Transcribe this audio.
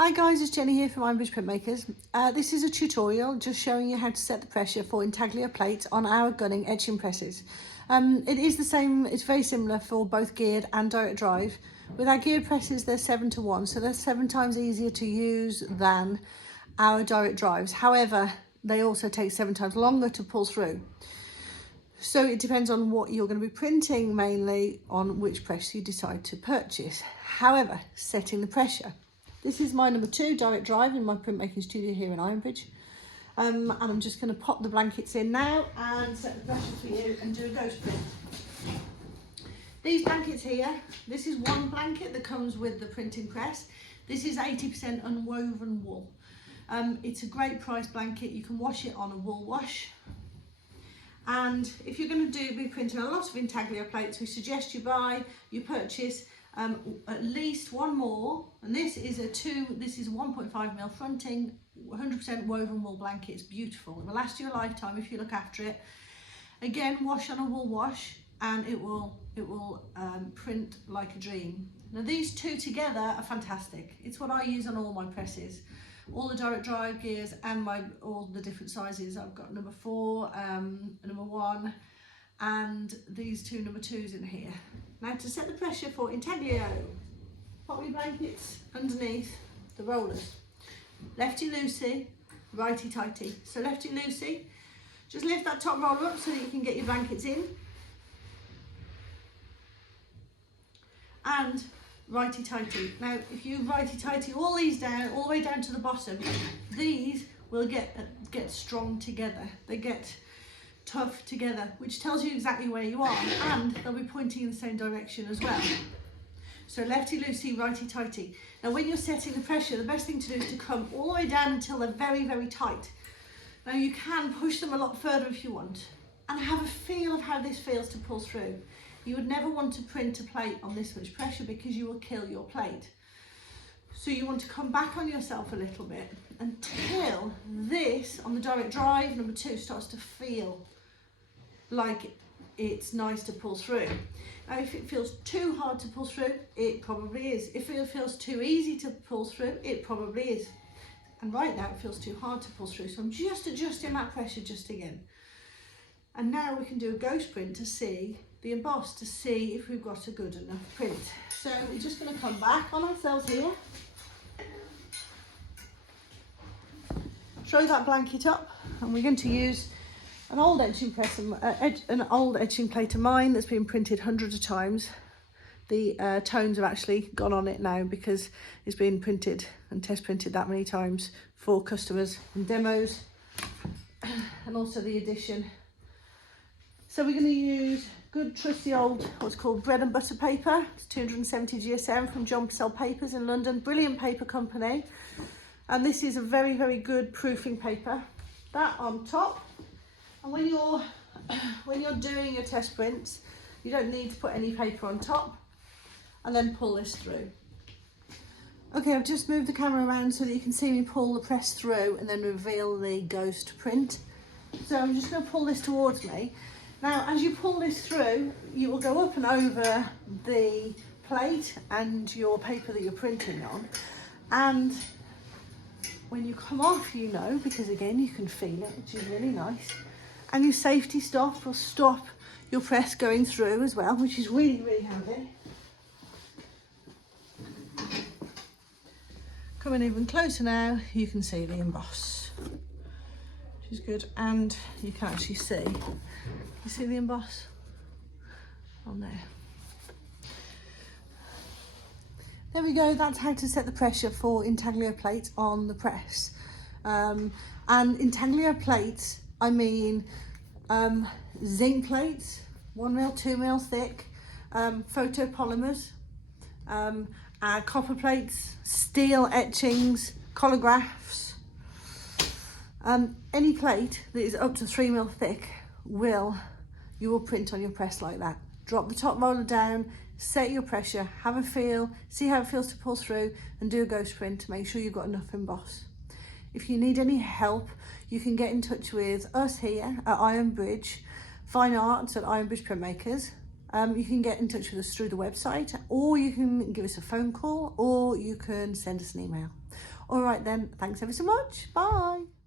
Hi guys, it's Jenny here from Ironbridge Printmakers. This is a tutorial just showing you how to set the pressure for intaglio plates on our Gunning Etching Presses. It is the same, it's very similar for both geared and direct drive. With our geared presses they're 7:1, so they're 7 times easier to use than our direct drives. However, they also take 7 times longer to pull through. So it depends on what you're going to be printing, mainly on which press you decide to purchase. However, setting the pressure. This is my number 2 direct drive in my printmaking studio here in Ironbridge. And I'm just going to pop the blankets in now and set the pressure for you and do a ghost print. These blankets here, this is one blanket that comes with the printing press. This is 80% unwoven wool. It's a great price blanket. You can wash it on a wool wash. And if you're going to be printing a lot of intaglio plates, we suggest you purchase at least one more, and this is a 1.5mm fronting 100% woven wool blanket. It's beautiful. It will last you a lifetime if you look after it. Again, wash on a wool wash and it will print like a dream. Now these two together are fantastic. It's what I use on all my presses, all the direct drive gears and all the different sizes. I've got number 4, number 1 and these 2 number 2s in here. Now to set the pressure for intaglio, pop your blankets underneath the rollers. Lefty-loosey, righty-tighty. So lefty-loosey, just lift that top roller up so that you can get your blankets in. And righty-tighty. Now if you righty-tighty all these down, all the way down to the bottom, these will get strong together. They get tough together, which tells you exactly where you are, and they'll be pointing in the same direction as well. So lefty-loosey, righty-tighty. Now when you're setting the pressure, the best thing to do is to come all the way down until they're very, very tight. Now you can push them a lot further if you want, and have a feel of how this feels to pull through. You would never want to print a plate on this much pressure because you will kill your plate. So you want to come back on yourself a little bit until this, on the direct drive, number 2, starts to feel like it's nice to pull through. Now if it feels too hard to pull through, it probably is. If it feels too easy to pull through, it probably is. And right now it feels too hard to pull through, so I'm just adjusting that pressure just again. And now we can do a ghost print to see the emboss, to see if we've got a good enough print. So we're just going to come back on ourselves here, throw that blanket up, and we're going to use an old etching press, an old etching plate of mine that's been printed hundreds of times. The tones have actually gone on it now because it's been printed and test printed that many times for customers and demos, and also the edition. So we're going to use good trusty old, what's called bread and butter paper. It's 270 GSM from John Purcell Papers in London. Brilliant paper company. And this is a very, very good proofing paper. That on top. And when you're doing your test prints, you don't need to put any paper on top, and then pull this through. Okay, I've just moved the camera around so that you can see me pull the press through and then reveal the ghost print. So I'm just going to pull this towards me. Now, as you pull this through, you will go up and over the plate and your paper that you're printing on. And when you come off, you know, because again, you can feel it, which is really nice. And your safety stop will stop your press going through as well, which is really, really handy. Coming even closer now, you can see the emboss, which is good. And you can actually see, you see the emboss on there. There we go, that's how to set the pressure for intaglio plates on the press. And intaglio plates, I mean zinc plates, 1mm, 2mm thick, photopolymers, copper plates, steel etchings, collagraphs. Any plate that is up to 3mm thick you will print on your press like that. Drop the top roller down, set your pressure, have a feel, see how it feels to pull through, and do a ghost print to make sure you've got enough emboss. If you need any help, you can get in touch with us here at Ironbridge, Fine Arts at Ironbridge Printmakers. You can get in touch with us through the website, or you can give us a phone call, or you can send us an email. All right then, thanks ever so much. Bye.